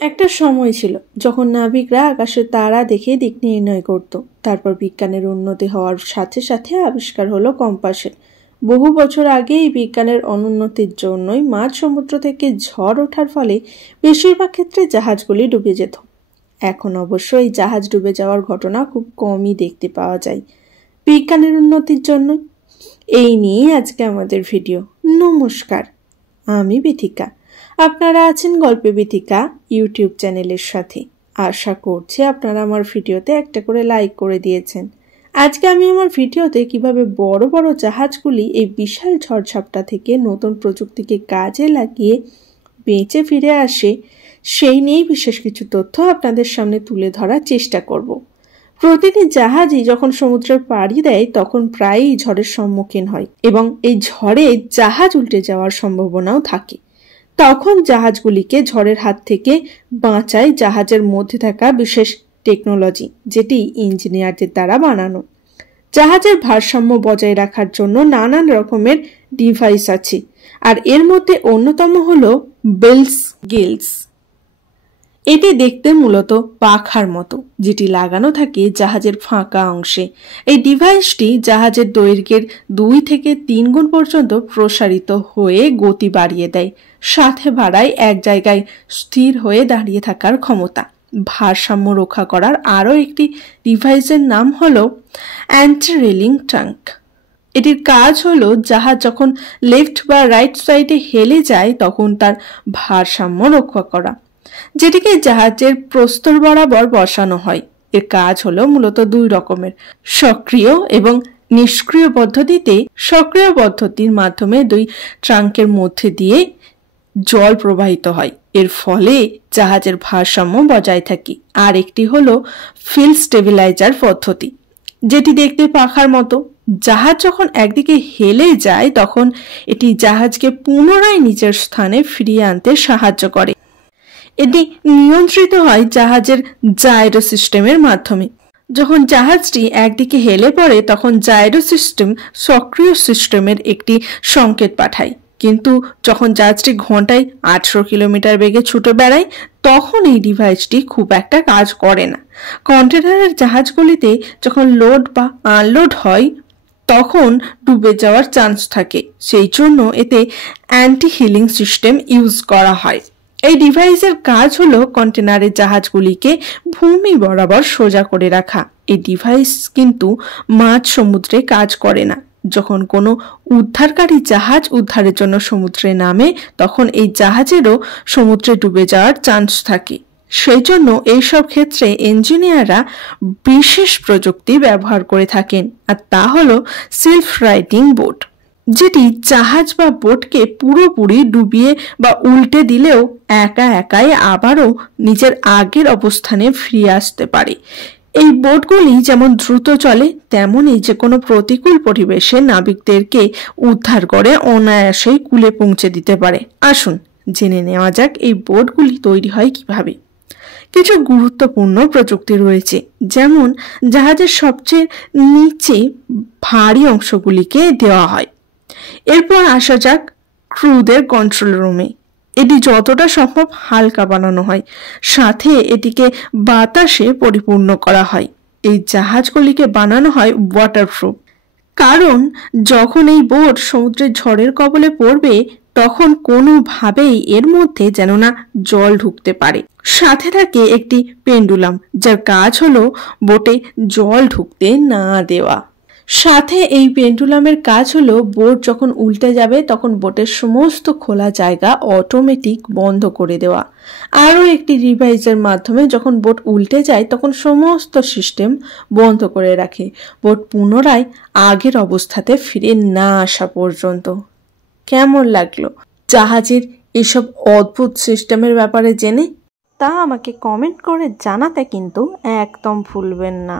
একটা সময় ছিল যখন নাবিকরা আকাশের তারা দেখে দিক নির্ণয় করত। তারপর বিজ্ঞানের উন্নতি হওয়ার সাথে সাথে আবিষ্কার হলো কম্পাসের। বহু বছর আগে এই বিজ্ঞানের অনুন্নতির জন্যই মাঝ সমুদ্র থেকে ঝড় ওঠার ফলে বেশিরভাগ ক্ষেত্রে জাহাজগুলি ডুবে যেত। এখন অবশ্য এই জাহাজ ডুবে যাওয়ার ঘটনা খুব কমই দেখতে পাওয়া যায় বিজ্ঞানের উন্নতির জন্য। এই নিয়ে আজকে আমাদের ভিডিও। নমস্কার, আমি বিথিকা। আপনারা আছেন গল্পে বিথিকা ইউটিউব চ্যানেলের সাথে। আশা করছি আপনারা আমার ভিডিওতে একটা করে লাইক করে দিয়েছেন। আজকে আমি আমার ভিডিওতে কিভাবে বড় বড় জাহাজগুলি এই বিশাল ঝড়ঝাপটা থেকে নতুন প্রযুক্তিকে কাজে লাগিয়ে বেঁচে ফিরে আসে সেই নিয়েই বিশেষ কিছু তথ্য আপনাদের সামনে তুলে ধরার চেষ্টা করব। প্রতিটি জাহাজই যখন সমুদ্রের পাড়ি দেয় তখন প্রায়ই ঝড়ের সম্মুখীন হয় এবং এই ঝড়ে জাহাজ উল্টে যাওয়ার সম্ভাবনাও থাকে। তখন জাহাজগুলিকে ঝড়ের হাত থেকে বাঁচায় জাহাজের মধ্যে থাকা বিশেষ টেকনোলজি, যেটি ইঞ্জিনিয়ারদের দ্বারা বানানো। জাহাজের ভারসাম্য বজায় রাখার জন্য নানান রকমের ডিভাইস আছে, আর এর মধ্যে অন্যতম হলো বেলস গিলস। এটি দেখতে মূলত পাখার মতো, যেটি লাগানো থাকে জাহাজের ফাঁকা অংশে। এই ডিভাইসটি জাহাজের দৈর্ঘ্যের 2 থেকে 3 গুণ পর্যন্ত প্রসারিত হয়ে গতি বাড়িয়ে দেয়, সাথে বাড়ায় এক জায়গায় স্থির হয়ে দাঁড়িয়ে থাকার ক্ষমতা। ভারসাম্য রক্ষা করার আরও একটি ডিভাইসের নাম হলো অ্যান্টি রেলিং ট্যাঙ্ক। এটির কাজ হলো জাহাজ যখন লেফট বা রাইট সাইডে হেলে যায় তখন তার ভারসাম্য রক্ষা করা, যেটিকে জাহাজের প্রস্তর বরাবর বসানো হয়। এর কাজ হলো মূলত 2 রকমের, সক্রিয় এবং নিষ্ক্রিয় পদ্ধতিতে। সক্রিয় পদ্ধতির মাধ্যমে 2 ট্রাঙ্কের মধ্যে দিয়ে জল প্রবাহিত হয়, এর ফলে জাহাজের ভারসাম্য বজায় থাকে। আর একটি হলো ফিল স্টেবিলাইজার পদ্ধতি, যেটি দেখতে পাখার মতো। জাহাজ যখন একদিকে হেলে যায় তখন এটি জাহাজকে পুনরায় নিজের স্থানে ফিরিয়ে আনতে সাহায্য করে। এটি নিয়ন্ত্রিত হয় জাহাজের জাইরো সিস্টেমের মাধ্যমে। যখন জাহাজটি একদিকে হেলে পড়ে তখন জাইরো সিস্টেম সক্রিয় সিস্টেমের একটি সংকেত পাঠায়, কিন্তু যখন জাহাজটি ঘন্টায় 18 কিলোমিটার বেগে ছুটে বেড়ায় তখন এই ডিভাইসটি খুব একটা কাজ করে না। কন্টেনারের জাহাজগুলিতে যখন লোড বা আনলোড হয় তখন ডুবে যাওয়ার চান্স থাকে, সেই জন্য এতে অ্যান্টি হিলিং সিস্টেম ইউজ করা হয়। এই ডিভাইসের কাজ হলো কন্টেনারের জাহাজগুলিকে ভূমি বরাবর সোজা করে রাখা। এই ডিভাইস কিন্তু মাঝ সমুদ্রে কাজ করে না। যখন কোনো উদ্ধারকারী জাহাজ উদ্ধারের জন্য সমুদ্রে নামে তখন এই জাহাজেরও সমুদ্রে ডুবে যাওয়ার চান্স থাকে। সেই জন্য এইসব ক্ষেত্রে ইঞ্জিনিয়াররা বিশেষ প্রযুক্তি ব্যবহার করে থাকেন, আর তা হলো সেলফ রাইডিং বোট, যেটি জাহাজ বা বোটকে পুরোপুরি ডুবিয়ে বা উল্টে দিলেও একাই আবারও নিজের আগের অবস্থানে ফিরে আসতে পারে। এই বোটগুলি যেমন দ্রুত চলে তেমনই যে কোনো প্রতিকূল পরিবেশে নাবিকদেরকে উদ্ধার করে অনায়াসেই কূলে পৌঁছে দিতে পারে। আসুন জেনে নেওয়া যাক এই বোটগুলি তৈরি হয় কিভাবে। কিছু গুরুত্বপূর্ণ প্রযুক্তি রয়েছে, যেমন জাহাজের সবচেয়ে নিচে ভারী অংশগুলিকে দেওয়া হয়। এরপর আসা যাক ক্রুদের কন্ট্রোল রুমে। এটি যতটা সম্ভব হালকা বানানো হয়, সাথে এটিকে বাতাসে পরিপূর্ণ করা হয়। এই জাহাজগুলিকে বানানো হয় ওয়াটারপ্রুফ, কারণ যখন এই বোট সমুদ্রের ঝড়ের কবলে পড়বে তখন কোনোভাবেই এর মধ্যে যেন না জল ঢুকতে পারে। সাথে থাকে একটি পেন্ডুলাম, যার কাজ হলো বোটে জল ঢুকতে না দেওয়া। সাথে এই পেন্ডুলামের কাজ হলো বোট যখন উল্টে যাবে তখন বোটের সমস্ত খোলা জায়গা অটোমেটিক বন্ধ করে দেওয়া। আরও একটি ডিভাইসের মাধ্যমে যখন বোট উল্টে যায় তখন সমস্ত সিস্টেম বন্ধ করে রাখে, বোট পুনরায় আগের অবস্থাতে ফিরে না আসা পর্যন্ত। কেমন লাগলো জাহাজের এসব অদ্ভুত সিস্টেমের ব্যাপারে জেনে? তা আমাকে কমেন্ট করে জানাতে কিন্তু একদম ভুলবেন না।